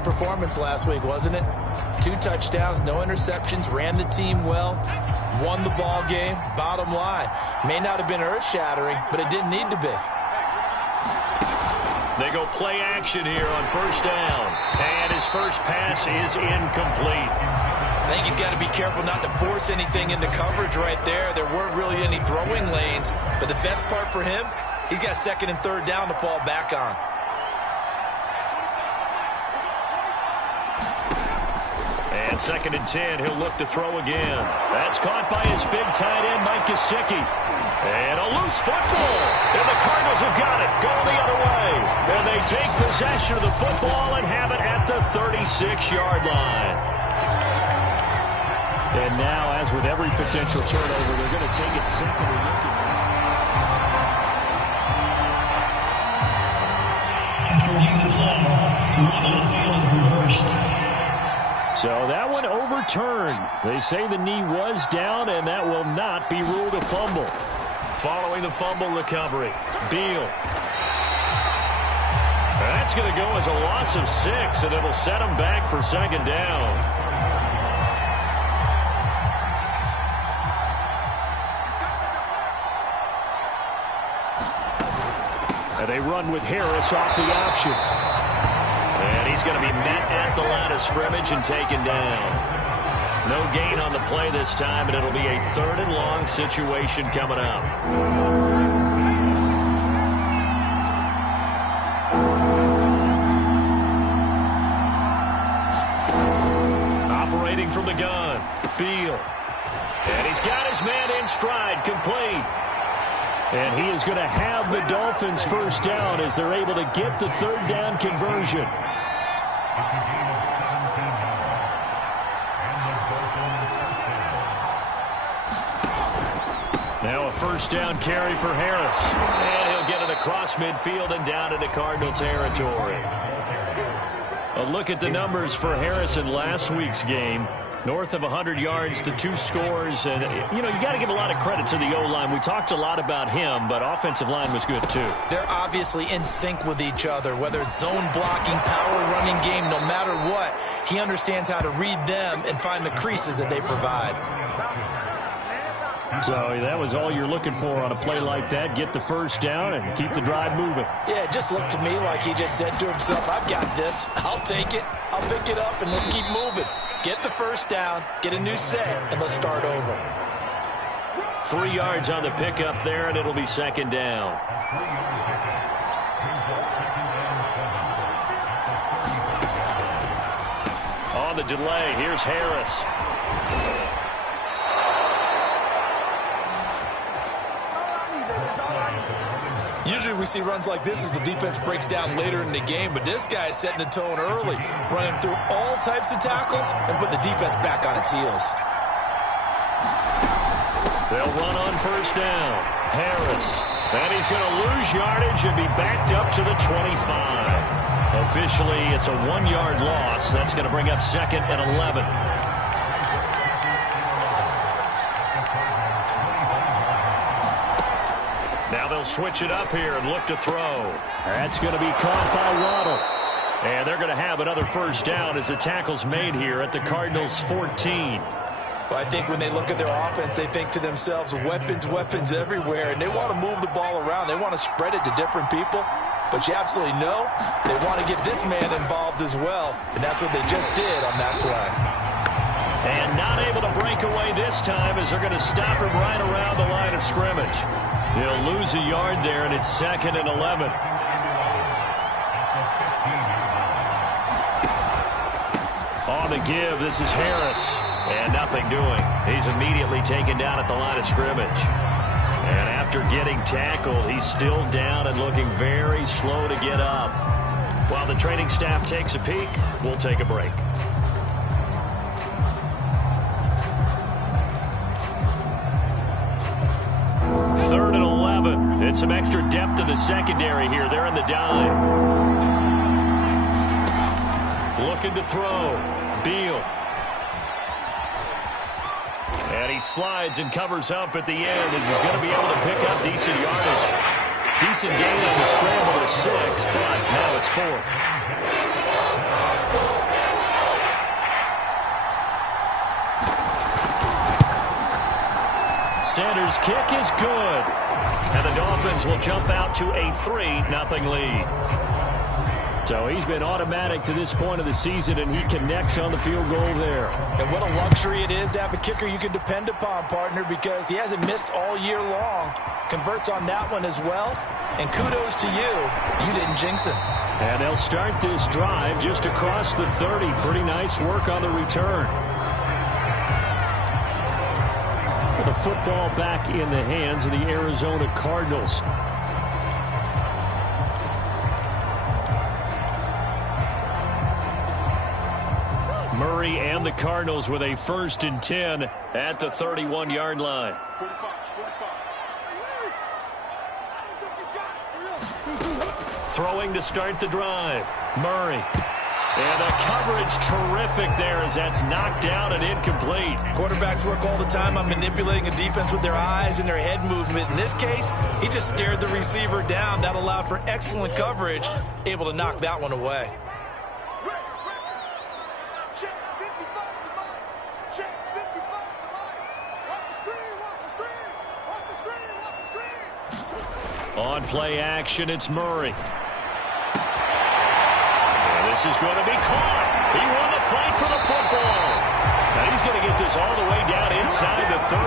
Performance last week, wasn't it? 2 touchdowns, no interceptions, ran the team well, won the ball game. Bottom line, may not have been earth-shattering, but it didn't need to be. They go play action here on first down, and his first pass is incomplete. I think he's got to be careful not to force anything into coverage right there. There weren't really any throwing lanes, but the best part for him, he's got 2nd and 3rd down to fall back on. And 2nd and 10, he'll look to throw again. That's caught by his big tight end, Mike Gesicki. And a loose football. And the Cardinals have got it, going the other way. And they take possession of the football and have it at the 36-yard line. And now, as with every potential turnover, they're going to take it second and looking. After reviewing the play, the run on the field is reversed. So that one overturned. They say the knee was down, and that will not be ruled a fumble. Following the fumble recovery, Beal. That's going to go as a loss of 6, and it'll set him back for 2nd down. And they run with Harris off the option. And he's going to be met at the line of scrimmage and taken down. No gain on the play this time, and it'll be a 3rd and long situation coming up. Operating from the gun, Beal. And he's got his man in stride, complete. And he is going to have the Dolphins first down as they're able to get the 3rd down conversion. Now a first down carry for Harris. And he'll get it across midfield and down into Cardinal territory. A look at the numbers for Harris in last week's game. North of 100 yards, the 2 scores. And, you got to give a lot of credit to the O-line. We talked a lot about him, but offensive line was good, too. They're obviously in sync with each other, whether it's zone blocking, power running game, no matter what. He understands how to read them and find the creases that they provide. So that was all you're looking for on a play like that. Get the first down and keep the drive moving. Yeah, it just looked to me like he just said to himself, I've got this. I'll take it. I'll pick it up, and let's keep moving. Get the first down, get a new set, and let's start over. 3 yards on the pickup there, and it'll be 2nd down. On the delay, here's Harris. Usually we see runs like this as the defense breaks down later in the game, but this guy is setting the tone early, running through all types of tackles and putting the defense back on its heels. They'll run on first down. Harris. And he's going to lose yardage and be backed up to the 25. Officially, it's a 1-yard loss. That's going to bring up 2nd and 11. Now they'll switch it up here and look to throw. That's going to be caught by Waddle. And they're going to have another first down as the tackle's made here at the Cardinals' 14. Well, I think when they look at their offense, they think to themselves, weapons, weapons everywhere, and they want to move the ball around. They want to spread it to different people. But you absolutely know they want to get this man involved as well, and that's what they just did on that play. And not able to break away this time as they're going to stop him right around the line of scrimmage. He'll lose a yard there, and it's 2nd and 11. On the give, this is Harris. And nothing doing. He's immediately taken down at the line of scrimmage. And after getting tackled, he's still down and looking very slow to get up. While the training staff takes a peek, we'll take a break. Third and 11. And some extra depth in the secondary here. They're in the dime. Looking to throw. Beal. And he slides and covers up at the end as he's going to be able to pick up decent yardage. Decent gain on the scramble to 6, but now it's 4th. His kick is good. And the Dolphins will jump out to a 3-0 lead. So he's been automatic to this point of the season, and he connects on the field goal there. And what a luxury it is to have a kicker you can depend upon, partner, because he hasn't missed all year long. Converts on that one as well. And kudos to you. You didn't jinx him. And they'll start this drive just across the 30. Pretty nice work on the return. The football back in the hands of the Arizona Cardinals. Murray and the Cardinals with a 1st and 10 at the 31-yard line. Throwing to start the drive. Murray. And the coverage terrific there as that's knocked down and incomplete. Quarterbacks work all the time on manipulating a defense with their eyes and their head movement. In this case, he just stared the receiver down. That allowed for excellent coverage, able to knock that one away. On play action, it's Murray. And this is going to be caught. He won the fight for the football. Now he's going to get this all the way down inside the 35.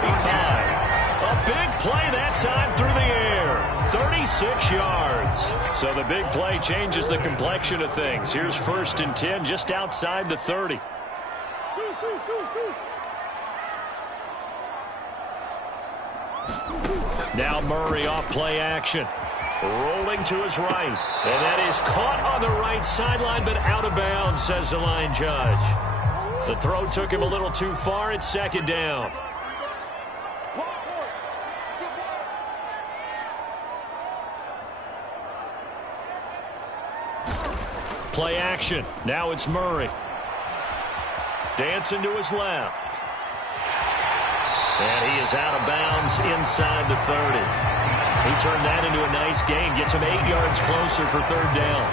A big play that time through the air. 36 yards. So the big play changes the complexion of things. Here's 1st and 10 just outside the 30. Now Murray off play action. Rolling to his right. And that is caught on the right sideline, but out of bounds, says the line judge. The throw took him a little too far. It's 2nd down. Play action. Now it's Murray. Dancing to his left. And he is out of bounds inside the 30. He turned that into a nice gain. Gets him 8 yards closer for 3rd down.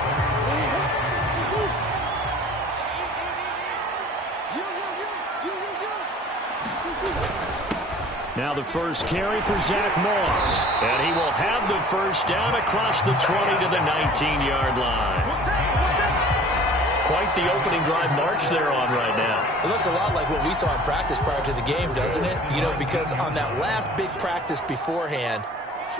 Now the first carry for Zach Moss. And he will have the 1st down across the 20 to the 19-yard line. Quite the opening drive march they're on right now. It looks a lot like what we saw in practice prior to the game, doesn't it? You know, because on that last big practice beforehand,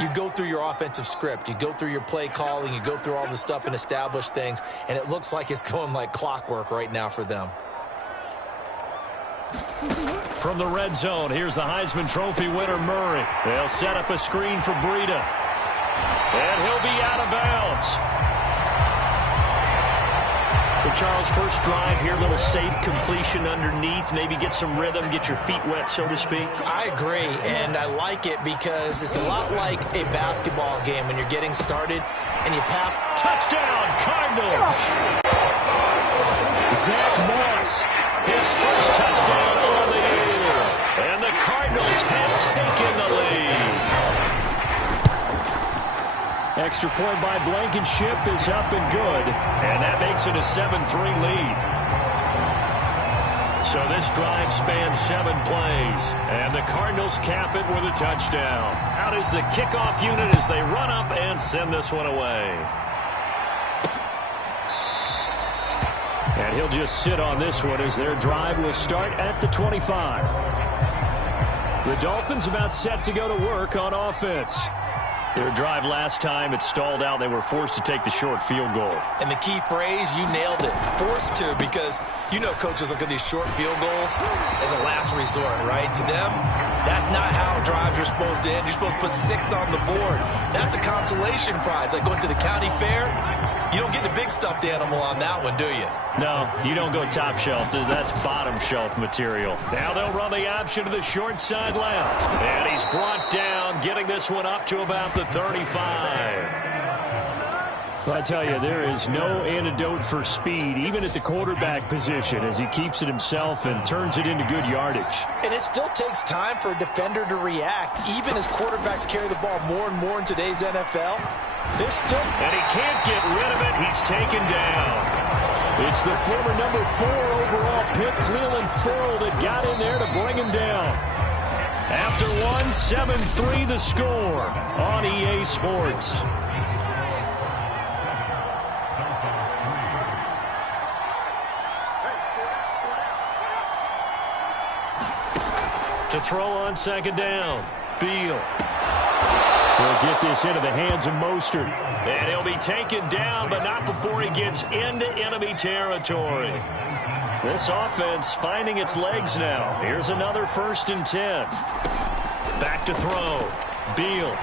you go through your offensive script. You go through your play calling. You go through all the stuff and establish things. And it looks like it's going like clockwork right now for them. From the red zone, here's the Heisman Trophy winner, Murray. They'll set up a screen for Breida. And he'll be out of bounds. Well, Charles, first drive here, little safe completion underneath, maybe get some rhythm, get your feet wet, so to speak. I agree, and I like it because it's a lot like a basketball game when you're getting started and you pass. Touchdown, Cardinals! Zach Moss, his first touchdown on the year, and the Cardinals have taken the lead. Extra point by Blankenship is up and good, and that makes it a 7-3 lead. So this drive spans 7 plays, and the Cardinals cap it with a touchdown. Out is the kickoff unit as they run up and send this one away. And he'll just sit on this one as their drive will start at the 25. The Dolphins about set to go to work on offense. Their drive last time, it stalled out. They were forced to take the short field goal. And the key phrase, you nailed it, forced to, because you know coaches look at these short field goals as a last resort, right? To them, that's not how drives are supposed to end. You're supposed to put 6 on the board. That's a consolation prize. Like going to the county fair, you don't get the big stuffed animal on that one, do you? No, you don't go top shelf. That's bottom shelf material. Now they'll run the option to the short side left. And he's brought down, getting this one up to about the 35. Well, I tell you, there is no antidote for speed, even at the quarterback position, as he keeps it himself and turns it into good yardage. And it still takes time for a defender to react, even as quarterbacks carry the ball more and more in today's NFL. There's still... And he can't get rid of it. He's taken down. It's the former number 4 overall pick, Cleveland Ferrell, that got in there to bring him down. After one, 7-3 the score on EA Sports. To throw on second down, Beal. He'll get this into the hands of Mostert. And he'll be taken down, but not before he gets into enemy territory. This offense finding its legs now. Here's another 1st and 10. Back to throw. Beal. And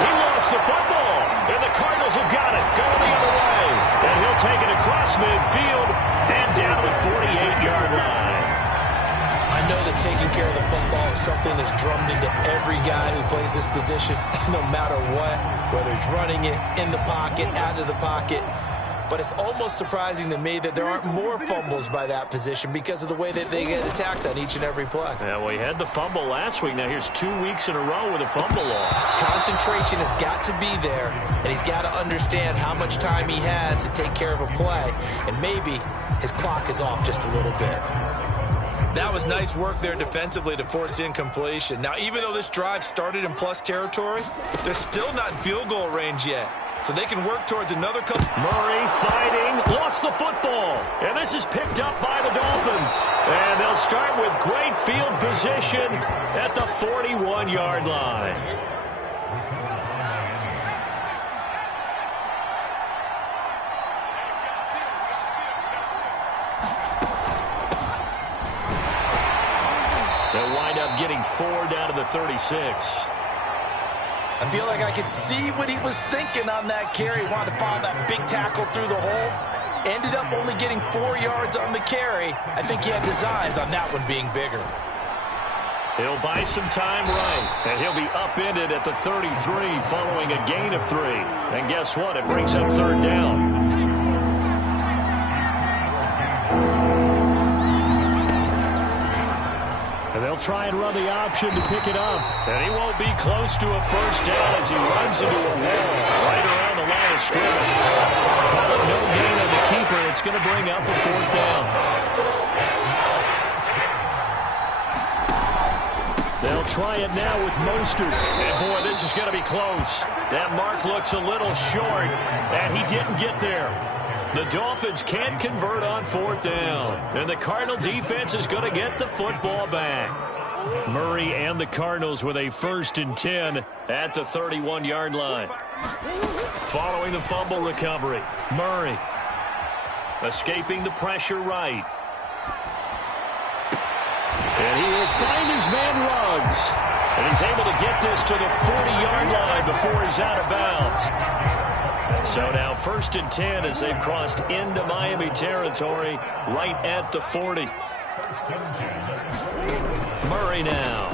he lost the football. And the Cardinals have got it. Going the other way. And he'll take it across midfield and down to the 48-yard line. I know that taking care of the football is something that's drummed into every guy who plays this position, no matter what, whether he's running it, in the pocket, out of the pocket. But it's almost surprising to me that there aren't more fumbles by that position because of the way that they get attacked on each and every play. Yeah, well, he had the fumble last week. Now here's 2 weeks in a row with a fumble loss. Concentration has got to be there, and he's got to understand how much time he has to take care of a play, and maybe his clock is off just a little bit. That was nice work there defensively to force incompletion. Now, even though this drive started in plus territory, they're still not in field goal range yet. So they can work towards another couple. Murray fighting, lost the football. And this is picked up by the Dolphins. And they'll start with great field position at the 41-yard line. They'll wind up getting 4 down to the 36. I feel like I could see what he was thinking on that carry. He wanted to follow that big tackle through the hole. Ended up only getting 4 yards on the carry. I think he had designs on that one being bigger. He'll buy some time right, and he'll be upended at the 33 following a gain of 3. And guess what? It brings up 3rd down. And they'll try and run the option to pick it up. And he won't be close to a 1st down as he runs into a wall right around the line of scrimmage. Call it no gain on the keeper. It's going to bring up a 4th down. They'll try it now with Mostert. And, boy, this is going to be close. That mark looks a little short, and he didn't get there. The Dolphins can't convert on 4th down. And the Cardinal defense is going to get the football back. Murray and the Cardinals with a 1st and 10 at the 31-yard line. Following the fumble recovery, Murray escaping the pressure right. And he will find his man Ruggs. And he's able to get this to the 40-yard line before he's out of bounds. So now 1st and 10 as they've crossed into Miami territory right at the 40. Murray now.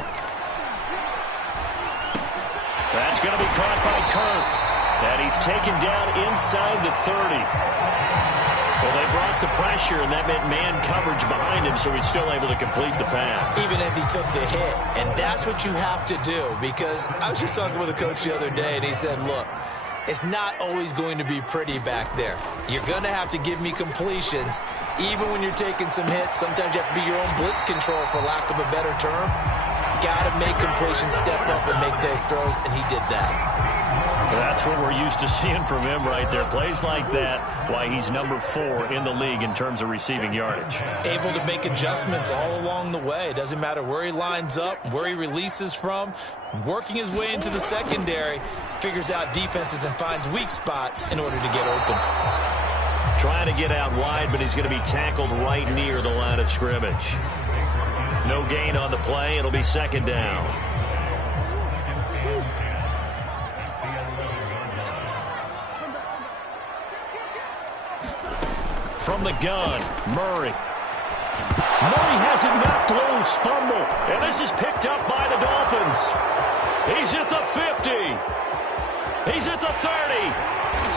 That's going to be caught by Kirk. And he's taken down inside the 30. Well, they brought the pressure, and that meant man coverage behind him, so he's still able to complete the pass. Even as he took the hit. And that's what you have to do, because I was just talking with a coach the other day, and he said, look, it's not always going to be pretty back there. You're going to have to give me completions. Even when you're taking some hits, sometimes you have to be your own blitz control, for lack of a better term. Got to make completions, step up and make those throws, and he did that. That's what we're used to seeing from him right there. Plays like that, why he's number 4 in the league in terms of receiving yardage. Able to make adjustments all along the way. Doesn't matter where he lines up, where he releases from. Working his way into the secondary, figures out defenses and finds weak spots in order to get open. Trying to get out wide, but he's going to be tackled right near the line of scrimmage. No gain on the play. It'll be 2nd down. From the gun, Murray. Murray has it knocked loose, fumble, and this is picked up by the Dolphins. He's at the 50. He's at the 30.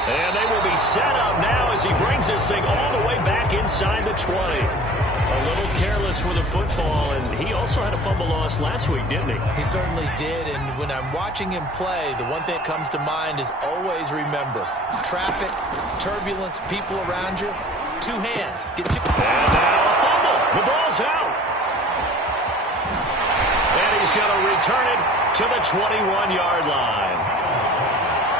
And they will be set up now as he brings this thing all the way back inside the 20. A little careless with the football, and he also had a fumble loss last week, didn't he? He certainly did, and when I'm watching him play, the one thing that comes to mind is always remember, traffic, turbulence, people around you, 2 hands. Get 2. And now a fumble. The ball's out. return it to the 21-yard line.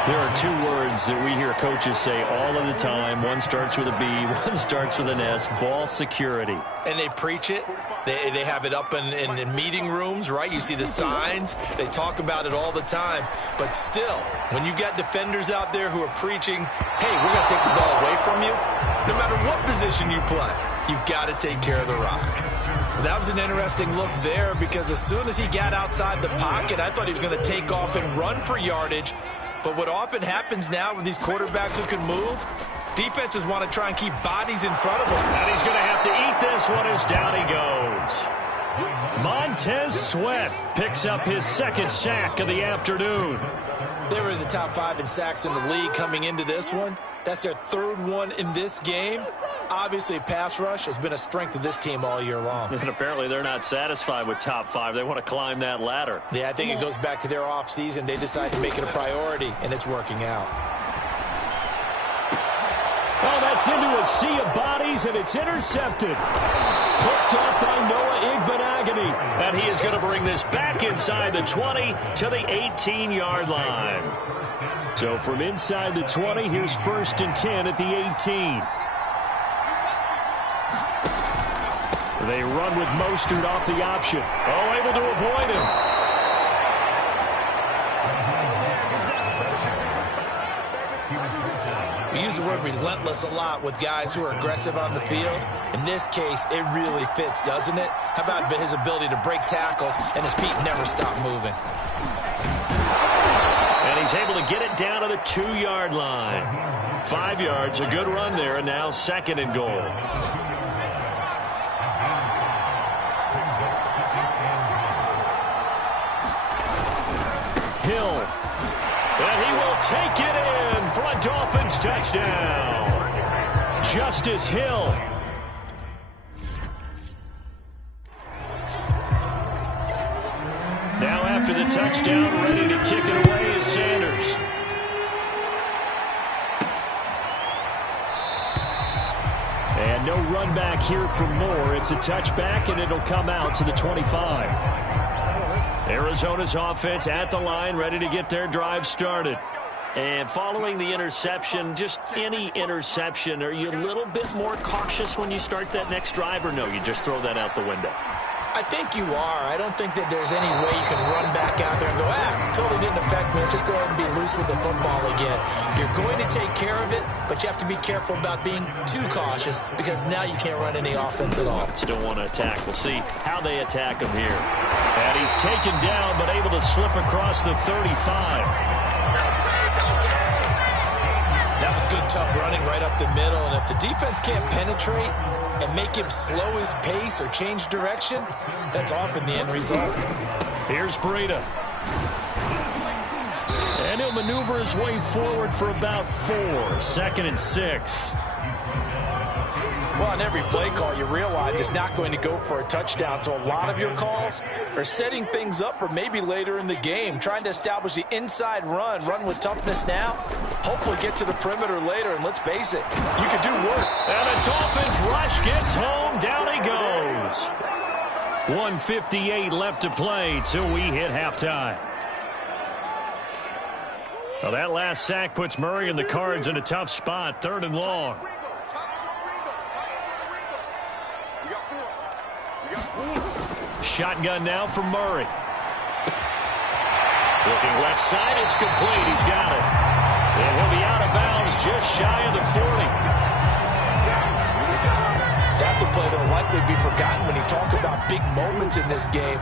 There are two words that we hear coaches say all of the time. One starts with a B, one starts with an S, ball security. And they preach it. They have it up in meeting rooms, right? You see the signs. They talk about it all the time. But still, when you got defenders out there who are preaching, hey, we're going to take the ball away from you, no matter what position you play, you've got to take care of the rock. That was an interesting look there because as soon as he got outside the pocket, I thought he was going to take off and run for yardage. But what often happens now with these quarterbacks who can move, defenses want to try and keep bodies in front of them. And he's going to have to eat this one as down he goes. Montez Sweat picks up his second sack of the afternoon. They were in the top 5 in sacks in the league coming into this one. That's their third one in this game. Obviously, pass rush has been a strength of this team all year long. And apparently they're not satisfied with top 5. They want to climb that ladder. Yeah, I think it goes back to their offseason. They decided to make it a priority, and it's working out. Oh, that's into a sea of bodies, and it's intercepted. Picked off by Noah Igbenogany. And he is going to bring this back inside the 20 to the 18-yard line. So from inside the 20, here's 1st and 10 at the 18. They run with Mostert off the option. Oh, able to avoid him. We use the word relentless a lot with guys who are aggressive on the field. In this case, it really fits, doesn't it? How about his ability to break tackles and his feet never stop moving? And he's able to get it down to the 2-yard line. 5 yards, a good run there, and now 2nd and goal. Hill. And he will take it in for a Dolphins touchdown. Justice Hill. Now after the touchdown, ready to kick it away is Sanders. And no run back here for Moore. It's a touchback, and it'll come out to the 25. Arizona's offense at the line, ready to get their drive started. And following the interception, just any interception, are you a little bit more cautious when you start that next drive, or no, you just throw that out the window? I think you are. I don't think that there's any way you can run back out there and go, totally didn't affect me. Let's just go ahead and be loose with the football again. You're going to take care of it, but you have to be careful about being too cautious because now you can't run any offense at all. Still want to attack. We'll see how they attack him here. And he's taken down, but able to slip across the 35. That was good, tough running right up the middle. And if the defense can't penetrate and make him slow his pace or change direction, that's often the end result. Here's Breida. And he'll maneuver his way forward for about 4. 2nd and 6. Well, on every play call, you realize it's not going to go for a touchdown. So a lot of your calls are setting things up for maybe later in the game, trying to establish the inside run with toughness now, hopefully get to the perimeter later. And let's face it, you could do worse. And the Dolphins rush gets home. Down he goes. 1:58 left to play till we hit halftime. Well, that last sack puts Murray and the Cards in a tough spot. 3rd and long. Shotgun now for Murray. Looking left side, it's complete. He's got it. And he'll be out of bounds just shy of the 40. That's a play that will likely be forgotten when you talk about big moments in this game.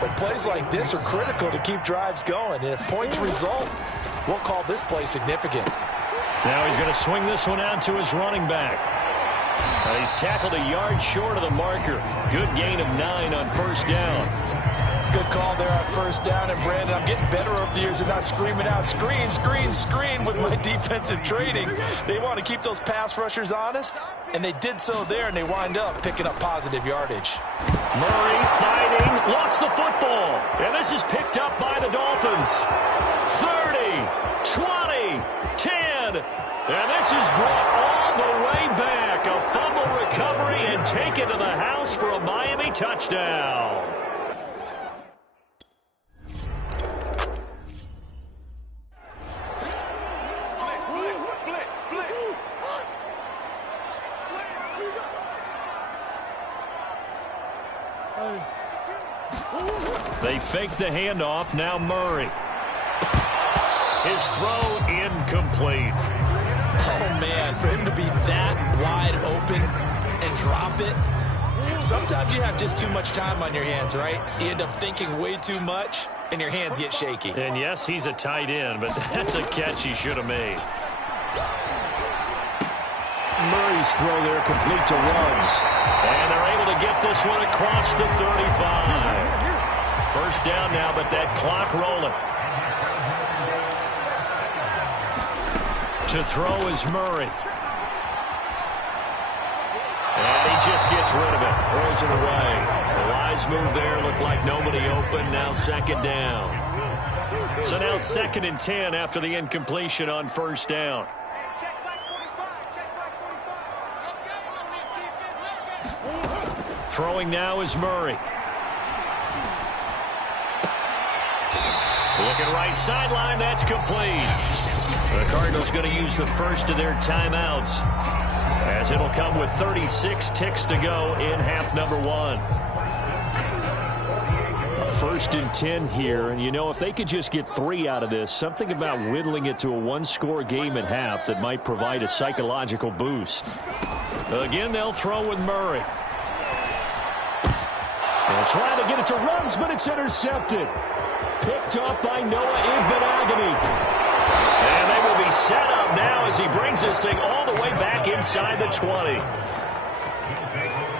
But plays like this are critical to keep drives going. And if points result, we'll call this play significant. Now he's going to swing this one out to his running back. He's tackled a yard short of the marker. Good gain of 9 on 1st down. Good call there on 1st down. And, Brandon, I'm getting better over the years and not screaming out, screen, screen, screen with my defensive training. They want to keep those pass rushers honest, and they did so there, and they wind up picking up positive yardage. Murray fighting, lost the football. And this is picked up by the Dolphins. 30, 20, 10. And this is brought all the way back. A fumble recovery and taken to the house for a Miami touchdown. They fake the handoff. Now Murray. His throw incomplete. Oh, man, for him to be that wide open and drop it. Sometimes you have just too much time on your hands, right? You end up thinking way too much, and your hands get shaky. And yes, he's a tight end, but that's a catch he should have made. Murray's throw there complete to Ruggs. And they're able to get this one across the 35. First down now, but that clock rolling. To throw is Murray. And he just gets rid of it. Throws it away. The wise move there. Looked like nobody open. Now second down. So now 2nd and 10 after the incompletion on first down. Throwing now is Murray. Looking right sideline. That's complete. The Cardinals going to use the first of their timeouts, as it'll come with 36 ticks to go in half number 1. A 1st and 10 here, and you know, if they could just get 3 out of this, something about whittling it to a one-score game at half that might provide a psychological boost. Again, they'll throw with Murray. They'll try to get it to Ruggs, but it's intercepted. Picked off by Noah Igbenogany. And they will be set up now as he brings this thing all the way back inside the 20.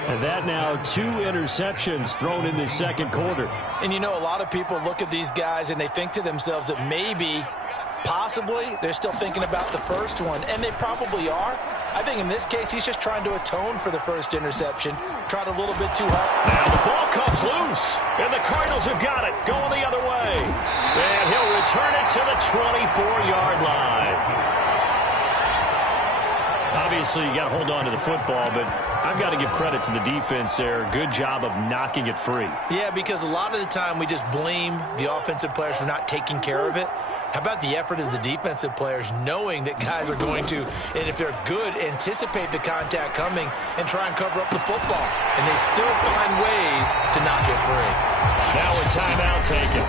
And that now 2 interceptions thrown in the second quarter. And you know, a lot of people look at these guys and they think to themselves that maybe, possibly, they're still thinking about the first one. And they probably are. I think in this case, he's just trying to atone for the first interception. Tried a little bit too hard. Now the ball comes loose, and the Cardinals have got it, going the other way. And he'll return it to the 24-yard line. Obviously, you got to hold on to the football, but I've got to give credit to the defense there. Good job of knocking it free. Yeah, because a lot of the time we just blame the offensive players for not taking care of it. How about the effort of the defensive players knowing that guys are going to, and if they're good, anticipate the contact coming and try and cover up the football. And they still find ways to knock it free. Now a timeout taken.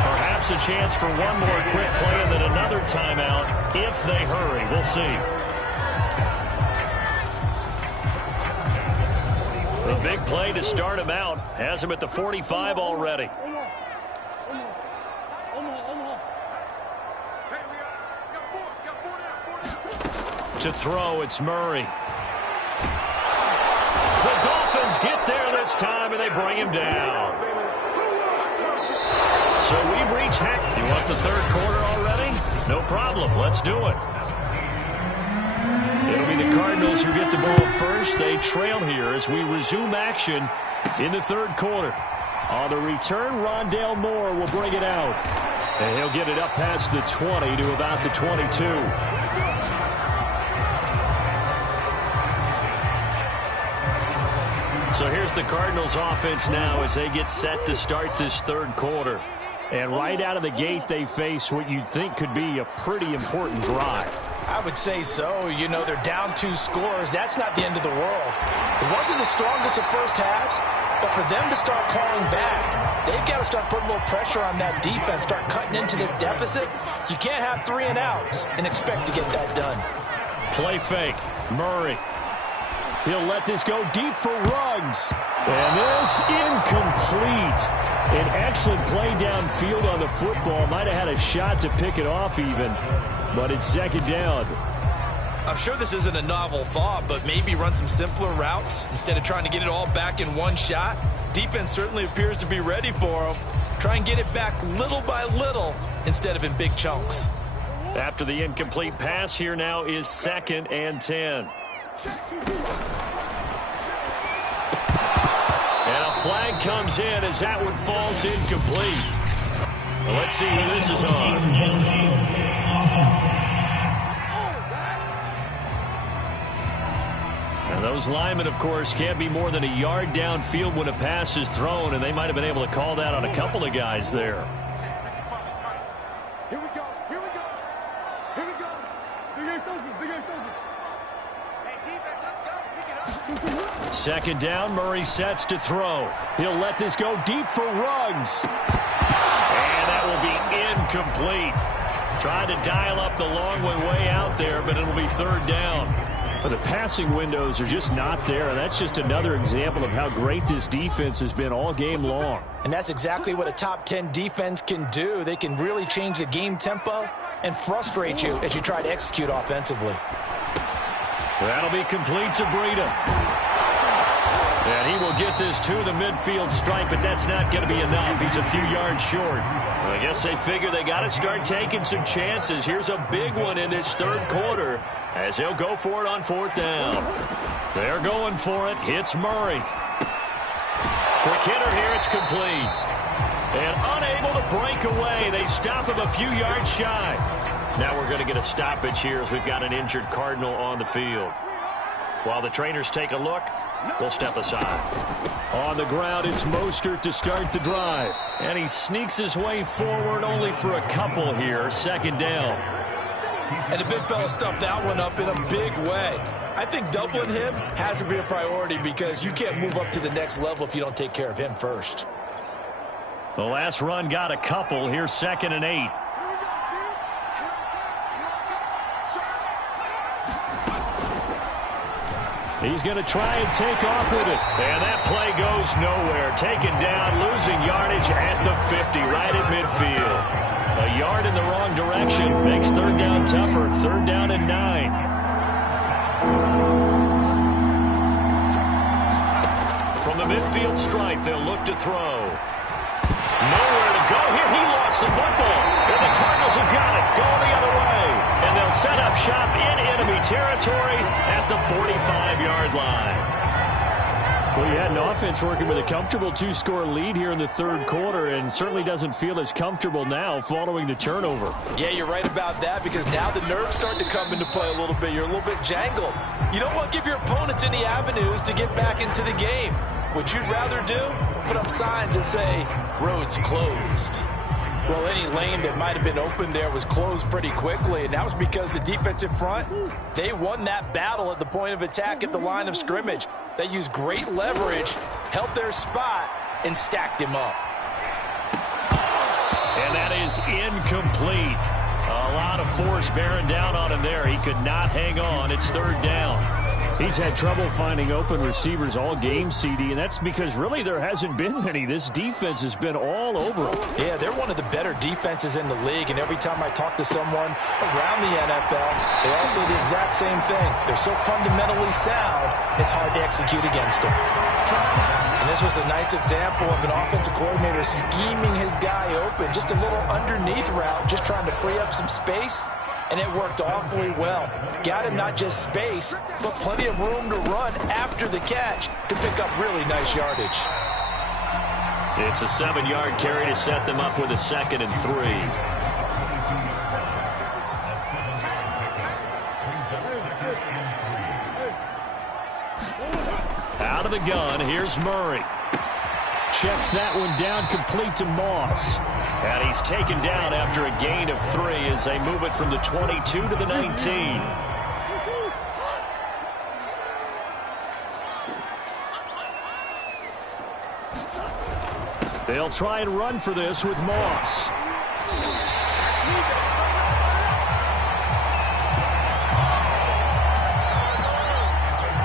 Perhaps a chance for one more quick play and then another timeout if they hurry. We'll see. The big play to start him out has him at the 45 already. To throw, it's Murray. The Dolphins get there this time, and they bring him down. So we've reached half. You want the third quarter already? No problem. Let's do it. It'll be the Cardinals who get the ball first. They trail here as we resume action in the third quarter. On the return, Rondale Moore will bring it out. And he'll get it up past the 20 to about the 22. So here's the Cardinals offense now as they get set to start this third quarter. And right out of the gate, they face what you'd think could be a pretty important drive. I would say so. You know, they're down 2 scores. That's not the end of the world. It wasn't the strongest of first halves, but for them to start clawing back, they've got to start putting a little pressure on that defense, start cutting into this deficit. You can't have 3 and outs and expect to get that done. Play fake. Murray. He'll let this go deep for Ruggs. And this incomplete. An excellent play downfield on the football. Might have had a shot to pick it off even, but it's second down. I'm sure this isn't a novel thought, but maybe run some simpler routes instead of trying to get it all back in one shot. Defense certainly appears to be ready for him. Try and get it back little by little instead of in big chunks. After the incomplete pass, here now is 2nd and 10. And a flag comes in as that one falls incomplete. Well, let's see who this is on. And those linemen, of course, can't be more than a yard downfield when a pass is thrown, and they might have been able to call that on a couple of guys there. Here we go. Here we go. Here we go. Big Ace open. Big Ace open. Hey, defense, let's go. Pick it up. Second down, Murray sets to throw. He'll let this go deep for Ruggs. And that will be incomplete. Trying to dial up the long way out there, but it'll be third down. But the passing windows are just not there, and that's just another example of how great this defense has been all game long. And that's exactly what a top 10 defense can do. They can really change the game tempo and frustrate you as you try to execute offensively. That'll be complete to Breida. And he will get this to the midfield stripe, but that's not going to be enough. He's a few yards short. I guess they figure they got to start taking some chances. Here's a big one in this third quarter as he'll go for it on fourth down. They're going for it. Hits Murray. Quick hitter here. It's complete. And unable to break away. They stop him a few yards shy. Now we're going to get a stoppage here as we've got an injured Cardinal on the field. While the trainers take a look, we'll step aside. On the ground, it's Mostert to start the drive. And he sneaks his way forward only for a couple here. Second down. And the big fella stuffed that one up in a big way. I think doubling him has to be a priority because you can't move up to the next level if you don't take care of him first. The last run got a couple. Here's 2nd and 8. He's going to try and take off with it. And that play goes nowhere. Taken down, losing yardage at the 50, right at midfield. A yard in the wrong direction makes third down tougher. Third down and 9. From the midfield stripe, they'll look to throw. Nowhere to go here. He lost the football. And the Cardinals have got it. Going the other way. And they'll set up shop in enemy territory at the 45-yard line. Well, you had an offense working with a comfortable 2-score lead here in the third quarter and certainly doesn't feel as comfortable now following the turnover. Yeah, you're right about that because now the nerves start to come into play a little bit. You're a little bit jangled. You don't want to give your opponents any avenues to get back into the game. What you'd rather do, put up signs that say, roads closed. Well, any lane that might have been open there was closed pretty quickly, and that was because the defensive front, they won that battle at the point of attack at the line of scrimmage. They used great leverage, held their spot, and stacked him up. And that is incomplete. A lot of force bearing down on him there. He could not hang on. It's third down. He's had trouble finding open receivers all game, CD, and that's because really there hasn't been many. This defense has been all over him. Yeah, they're one of the better defenses in the league, and every time I talk to someone around the NFL, they all say the exact same thing. They're so fundamentally sound, it's hard to execute against them. And this was a nice example of an offensive coordinator scheming his guy open, just a little underneath route, just trying to free up some space. And it worked awfully well. Got him not just space, but plenty of room to run after the catch to pick up really nice yardage. It's a 7-yard carry to set them up with a 2nd and 3. Out of the gun, here's Murray. Checks that one down complete to Moss. And he's taken down after a gain of 3 as they move it from the 22 to the 19. They'll try and run for this with Moss.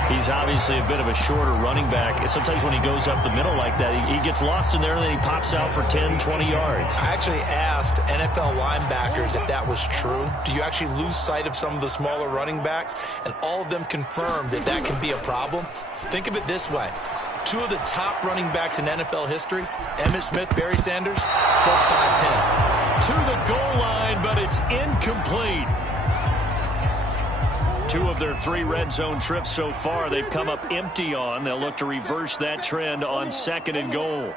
He's obviously a bit of a shorter running back. Sometimes when he goes up the middle like that, he gets lost in there and then he pops out for 10, 20 yards. I actually asked NFL linebackers if that was true. Do you actually lose sight of some of the smaller running backs? And all of them confirmed that that can be a problem. Think of it this way. 2 of the top running backs in NFL history, Emmitt Smith, Barry Sanders, both 5'10". To the goal line, but it's incomplete. 2 of their 3 red zone trips so far they've come up empty on. They'll look to reverse that trend on 2nd and goal.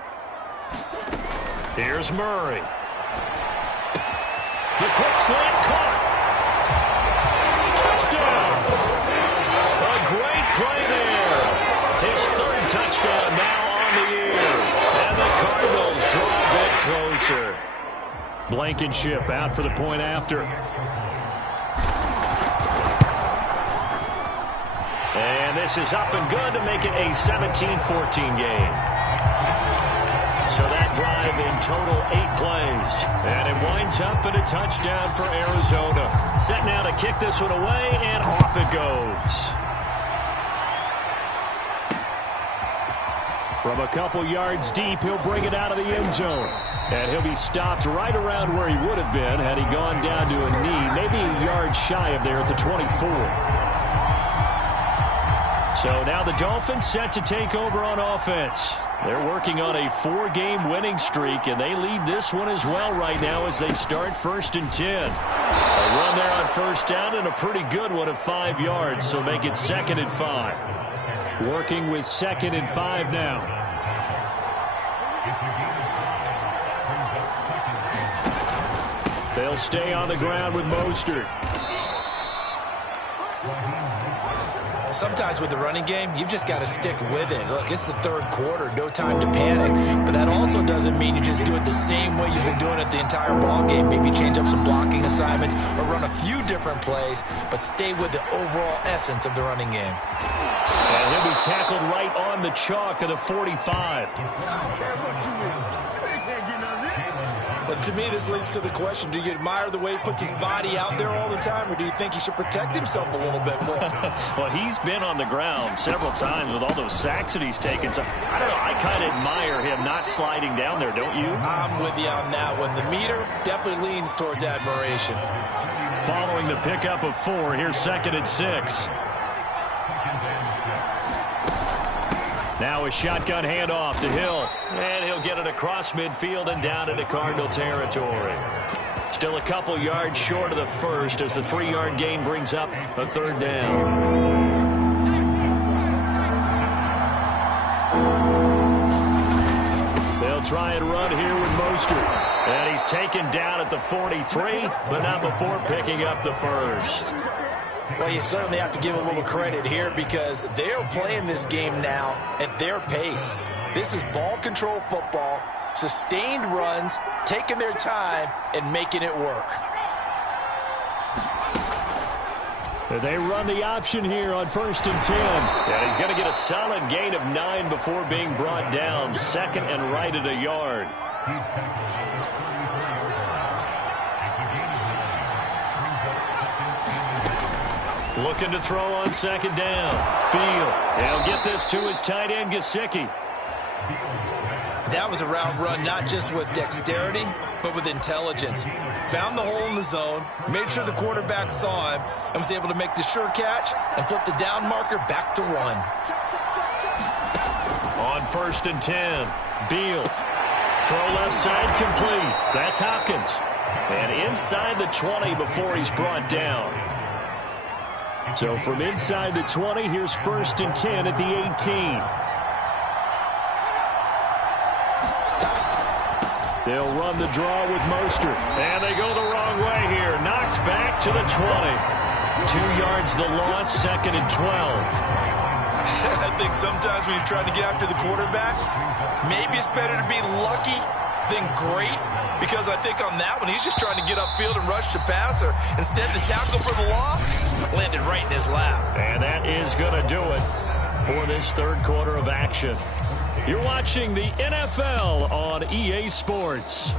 Here's Murray. The quick slant caught. Touchdown. A great play there. His 3rd touchdown now on the year. And the Cardinals draw a bit closer. Blankenship out for the point after. And This is up and good to make it a 17-14 game. So that drive in total 8 plays. And it winds up in a touchdown for Arizona. Set now to kick this one away, and off it goes. From a couple yards deep, he'll bring it out of the end zone. And he'll be stopped right around where he would have been had he gone down to a knee, maybe a yard shy of there at the 24. So now the Dolphins set to take over on offense. They're working on a 4-game winning streak, and they lead this one as well right now as they start 1st and 10. A run there on 1st down and a pretty good one of 5 yards, so make it 2nd and 5. Working with 2nd and 5 now. They'll stay on the ground with Mostert. Sometimes with the running game, you've just got to stick with it. Look, it's the 3rd quarter, no time to panic. But that also doesn't mean you just do it the same way you've been doing it the entire ball game. Maybe change up some blocking assignments or run a few different plays, but stay with the overall essence of the running game. And he'll be tackled right on the chalk of the 45. But to me, this leads to the question, do you admire the way he puts his body out there all the time, or do you think he should protect himself a little bit more? Well, he's been on the ground several times with all those sacks that he's taken. So, I don't know, I kind of admire him not sliding down there, don't you? I'm with you on that one. The meter definitely leans towards admiration. Following the pickup of 4, here's 2nd and 6. Now a shotgun handoff to Hill. And he'll get it across midfield and down into Cardinal territory. Still a couple yards short of the first as the 3-yard gain brings up a 3rd down. They'll try and run here with Mostert. And he's taken down at the 43, but not before picking up the first. Well, you certainly have to give a little credit here because they're playing this game now at their pace. This is ball control football, sustained runs, taking their time, and making it work. They run the option here on 1st and 10. And he's going to get a solid gain of 9 before being brought down. 2nd and right at a yard. Looking to throw on 2nd down. Beal. He'll get this to his tight end, Gesicki. That was a route run not just with dexterity, but with intelligence. Found the hole in the zone, made sure the quarterback saw him, and was able to make the sure catch and flip the down marker back to 1. On 1st and 10, Beal. Throw left side complete. That's Hopkins. And inside the 20 before he's brought down. So from inside the 20, here's 1st and 10 at the 18. They'll run the draw with Mostert. And they go the wrong way here. Knocked back to the 20. 2 yards the loss, 2nd and 12. I think sometimes when you're trying to get after the quarterback, maybe it's better to be lucky than great. Because I think on that one, he's just trying to get upfield and rush the passer. Instead, the tackle for the loss landed right in his lap. And that is going to do it for this 3rd quarter of action. You're watching the NFL on EA Sports.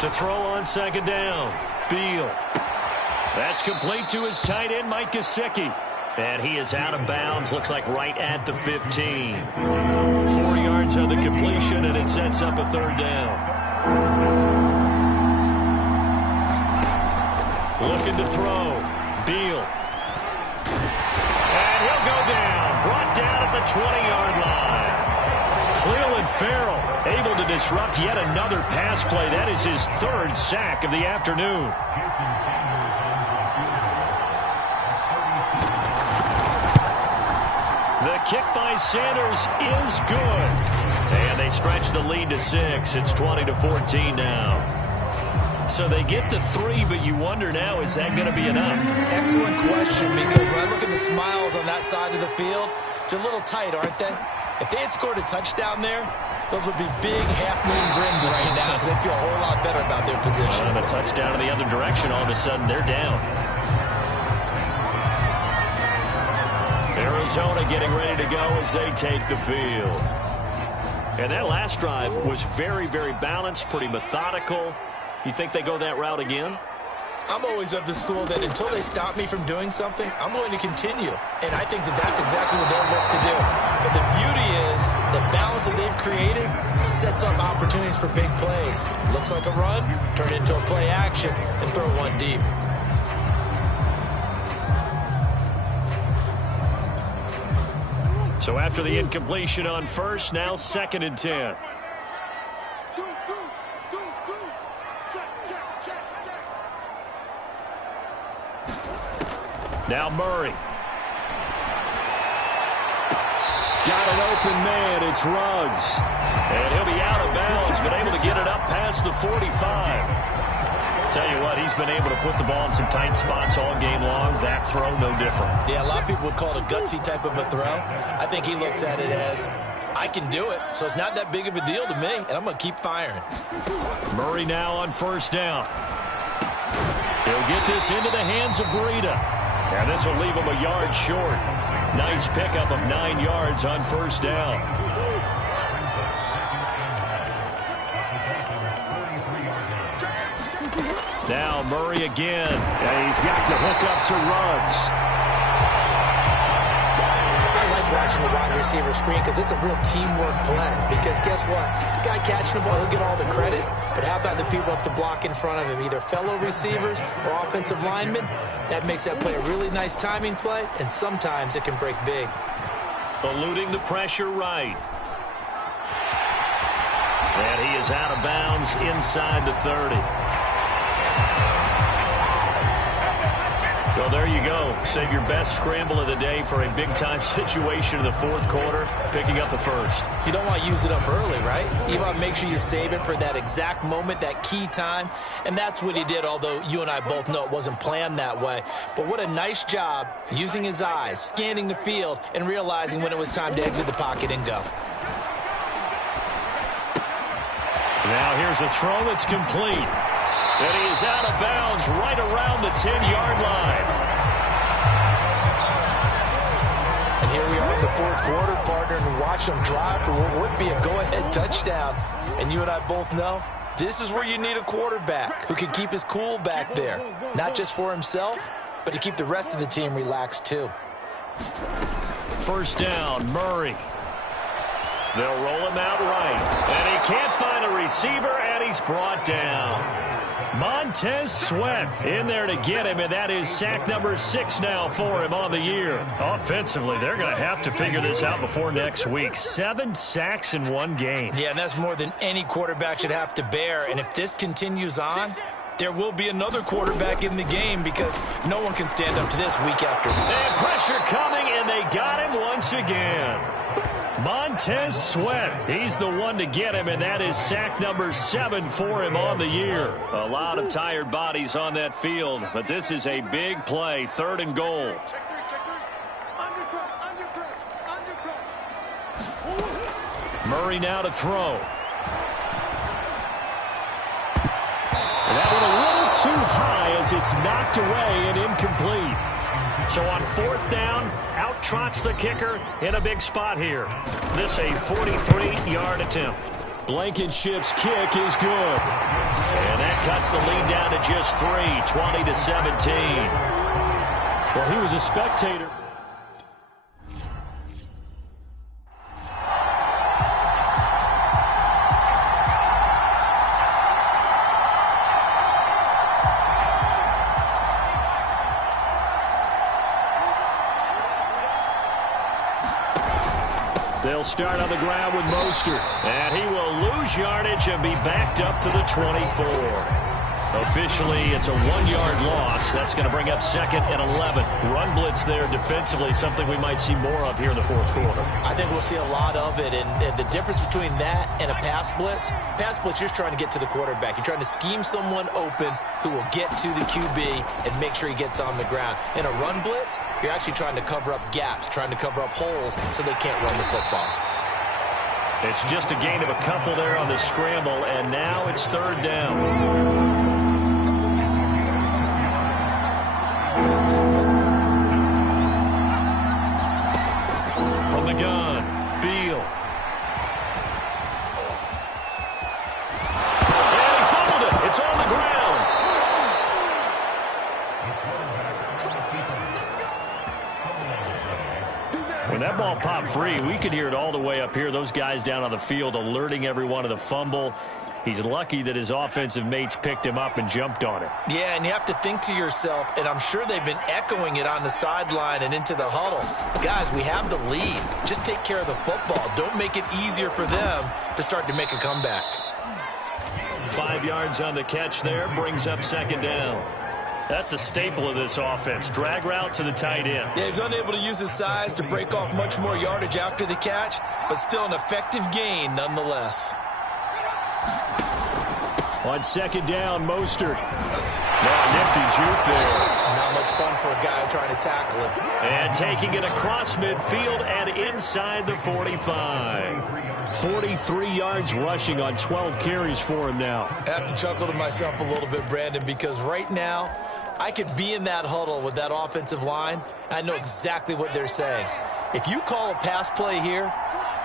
To throw on 2nd down, Beal. That's complete to his tight end, Mike Gesicki. And he is out of bounds, looks like right at the 15. 4 yards on the completion, and it sets up a 3rd down. Looking to throw. Beal. And he'll go down. Brought down at the 20-yard line. Cleveland Farrell able to disrupt yet another pass play. That is his 3rd sack of the afternoon. The kick by Sanders is good. And they stretch the lead to 6. It's 20-14 now. So they get to 3, but you wonder now, is that going to be enough? Excellent question, because when I look at the smiles on that side of the field, they're a little tight, aren't they? If they had scored a touchdown there, Those would be big half-moon grins right now because they feel a whole lot better about their position. And a touchdown in the other direction, all of a sudden they're down. Arizona getting ready to go as they take the field. And that last drive was very, very balanced, pretty methodical. You think they go that route again? I'm always of the school that until they stop me from doing something, I'm going to continue. And I think that that's exactly what they'll look to do. But the beauty is the balance that they've created sets up opportunities for big plays. Looks like a run, turn it into a play action, and throw one deep. So after the incompletion on first, now 2nd and 10. Now Murray. Got an open man. It's Ruggs. And he'll be out of bounds, but able to get it up past the 45. Tell you what, he's been able to put the ball in some tight spots all game long. That throw, no different. Yeah, a lot of people would call it a gutsy type of a throw. I think he looks at it as, I can do it, so it's not that big of a deal to me, and I'm going to keep firing. Murray now on first down. He'll get this into the hands of Breida. And this will leave him a yard short. Nice pickup of 9 yards on first down. Now Murray again. And he's got the hook up to Ruggs. I like watching the wide receiver screen because it's a real teamwork play. Because guess what? The guy catching the ball, he'll get all the credit. But how about the people up to block in front of him, either fellow receivers or offensive linemen? That makes that play a really nice timing play, and sometimes it can break big. Eluding the pressure right. And he is out of bounds inside the 30. Well, there you go. Save your best scramble of the day for a big-time situation in the fourth quarter, picking up the first. You don't want to use it up early, right? You want to make sure you save it for that exact moment, that key time. And that's what he did, although you and I both know it wasn't planned that way. But what a nice job using his eyes, scanning the field, and realizing when it was time to exit the pocket and go. Now here's a throw that's complete. And he is out of bounds right around the 10-yard line. And here we are in the fourth quarter, partner, and watch them drive for what would be a go-ahead touchdown. And you and I both know this is where you need a quarterback who can keep his cool back there, not just for himself, but to keep the rest of the team relaxed too. First down, Murray. They'll roll him out right. And he can't find a receiver, and he's brought down. Montez Sweat in there to get him, and that is sack number 6 now for him on the year. Offensively, they're going to have to figure this out before next week. 7 sacks in one game. Yeah, and that's more than any quarterback should have to bear. And if this continues on, there will be another quarterback in the game because no one can stand up to this week after week. And pressure coming, and they got him once again. Montez Sweat, he's the one to get him, and that is sack number 7 for him on the year. A lot of tired bodies on that field, but this is a big play, 3rd and goal. Murray now to throw. That one a little too high as it's knocked away and incomplete. So on 4th down, out trots the kicker in a big spot here. This a 43-yard attempt. Blankenship's kick is good. And that cuts the lead down to just 3, 20-17. Well, he was a spectator. They'll start on the ground with Mostert. And he will lose yardage and be backed up to the 24. Officially, it's a 1-yard loss. That's going to bring up 2nd and 11. Run blitz there defensively, something we might see more of here in the fourth quarter. I think we'll see a lot of it. And the difference between that and a pass blitz, you're trying to get to the quarterback. You're trying to scheme someone open who will get to the QB and make sure he gets on the ground. In a run blitz, you're actually trying to cover up gaps, trying to cover up holes so they can't run the football. It's just a gain of a couple there on the scramble, and now it's third down. From the gun, Beal. And he fumbled it. It's on the ground. When that ball popped free, we could hear it all the way up here. Those guys down on the field alerting everyone of the fumble. He's lucky that his offensive mates picked him up and jumped on it. Yeah, and you have to think to yourself, and I'm sure they've been echoing it on the sideline and into the huddle. Guys, we have the lead. Just take care of the football. Don't make it easier for them to start to make a comeback. 5 yards on the catch there, brings up second down. That's a staple of this offense. Drag route to the tight end. Yeah, he's unable to use his size to break off much more yardage after the catch, but still an effective gain nonetheless. On second down, Mostert. Nifty juke there. Not much fun for a guy trying to tackle him. And taking it across midfield and inside the 45. 43 yards rushing on 12 carries for him now. I have to chuckle to myself a little bit, Brandon, because right now I could be in that huddle with that offensive line. I know exactly what they're saying. If you call a pass play here,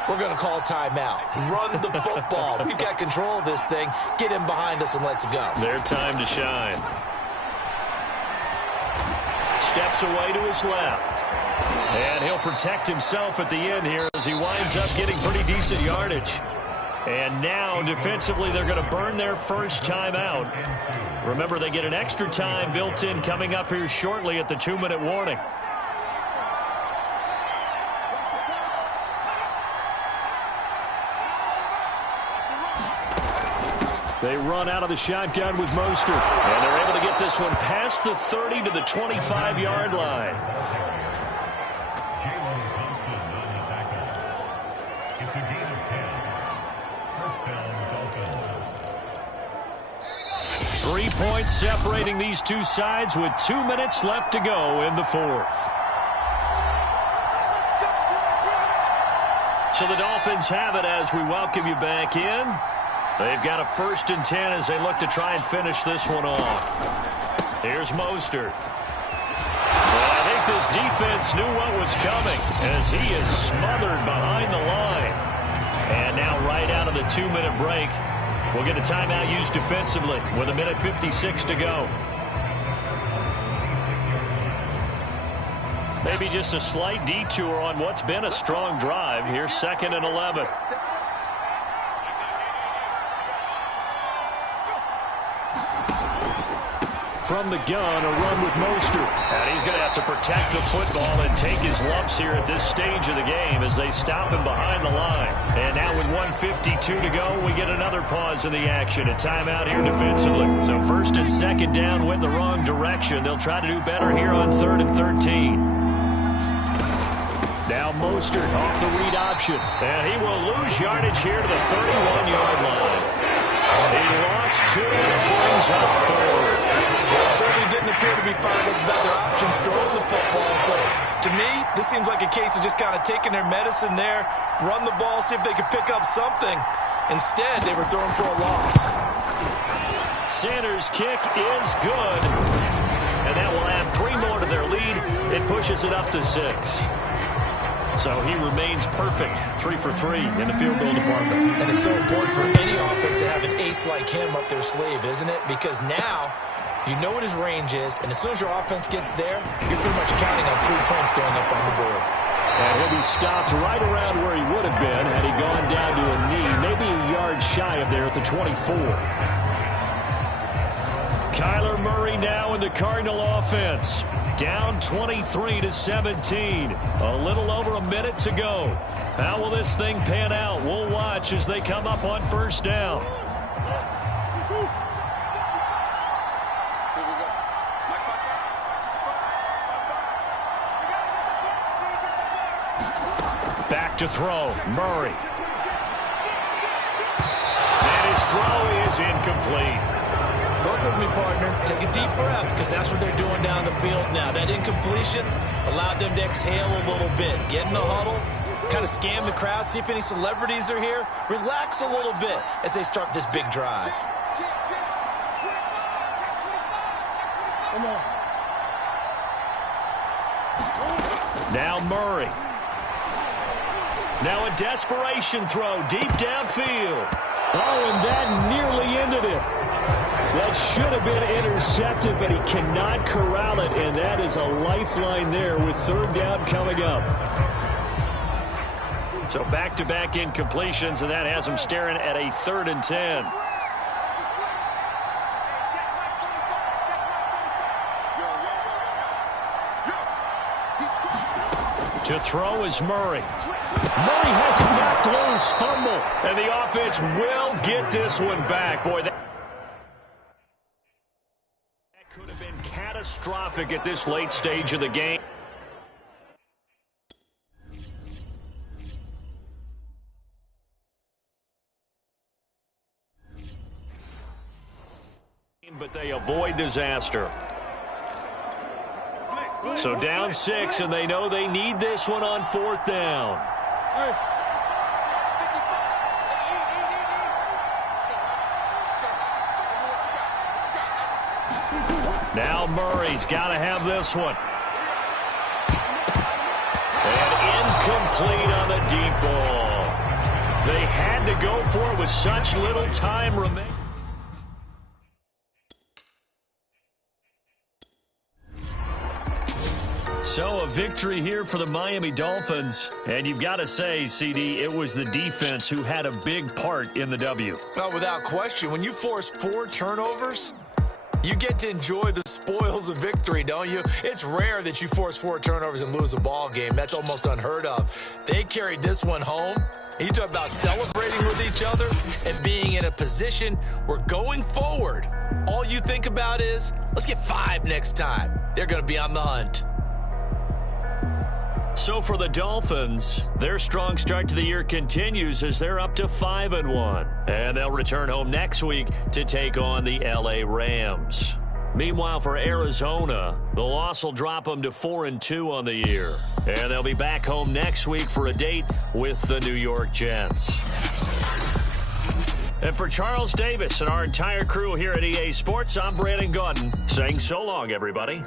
we're going to call a timeout. Run the football. We've got control of this thing. Get him behind us and let's go. Their time to shine. Steps away to his left. And he'll protect himself at the end here as he winds up getting pretty decent yardage. And now, defensively, they're going to burn their first timeout. Remember, they get an extra time built in coming up here shortly at the 2-minute warning. They run out of the shotgun with Mostert. And they're able to get this one past the 30 to the 25-yard line. Three points separating these two sides with 2 minutes left to go in the fourth. So the Dolphins have it as we welcome you back in. They've got a 1st and 10 as they look to try and finish this one off. Here's Mostert. Well, I think this defense knew what was coming as he is smothered behind the line. And now right out of the 2-minute break, we'll get a timeout used defensively with 1:56 to go. Maybe just a slight detour on what's been a strong drive. Here's 2nd and 11. From the gun, a run with Mostert. And he's going to have to protect the football and take his lumps here at this stage of the game as they stop him behind the line. And now with 1:52 to go, we get another pause in the action. A timeout here defensively. So 1st and 2nd down went the wrong direction. They'll try to do better here on 3rd and 13. Now Mostert off the read option. And he will lose yardage here to the 31-yard line. He lost 2 and brings up 4. Certainly didn't appear to be fired up about their options throwing the football. So, to me, this seems like a case of just kind of taking their medicine there, run the ball, see if they could pick up something. Instead, they were throwing for a loss. Sanders' kick is good. And that will add 3 more to their lead. It pushes it up to 6. So he remains perfect, 3 for 3 in the field goal department. And it's so important for any offense to have an ace like him up their sleeve, isn't it? Because now you know what his range is, and as soon as your offense gets there, you're pretty much counting on 3 points going up on the board. And he'll be stopped right around where he would have been had he gone down to a knee, maybe a yard shy of there at the 24. Kyler Murray now in the Cardinal offense. Down 23-17. A little over a minute to go. How will this thing pan out? We'll watch as they come up on 1st down. Back to throw. Murray. And his throw is incomplete. Work with me, partner. Take a deep breath, because that's what they're doing down the field now. That incompletion allowed them to exhale a little bit, get in the huddle, Kind of scan the crowd, see if any celebrities are here. Relax a little bit as they start this big drive. Come on. Now Murray. Now a desperation throw deep downfield. Oh, and that nearly ended it. That should have been intercepted, but he cannot corral it, and that is a lifeline there with third down coming up. So back-to-back incompletions, and that has him staring at a 3rd and 10. To throw is Murray. Murray has him knocked loose, fumble. And the offense will get this one back. Boy, that could have been catastrophic at this late stage of the game. But they avoid disaster. So down 6, and they know they need this one on 4th down. Now Murray's got to have this one. And incomplete on the deep ball. They had to go for it with such little time remaining. So a victory here for the Miami Dolphins. And you've got to say, CD, it was the defense who had a big part in the W. Well, without question, when you force 4 turnovers, you get to enjoy the spoils of victory, don't you? It's rare that you force 4 turnovers and lose a ball game. That's almost unheard of. They carried this one home. You talk about celebrating with each other and being in a position where going forward, all you think about is, let's get 5 next time. They're going to be on the hunt. So for the Dolphins, their strong start to the year continues as they're up to 5-1. And they'll return home next week to take on the LA Rams. Meanwhile, for Arizona, the loss will drop them to 4-2 on the year. And they'll be back home next week for a date with the New York Jets. And for Charles Davis and our entire crew here at EA Sports, I'm Brandon Gaudin saying so long, everybody.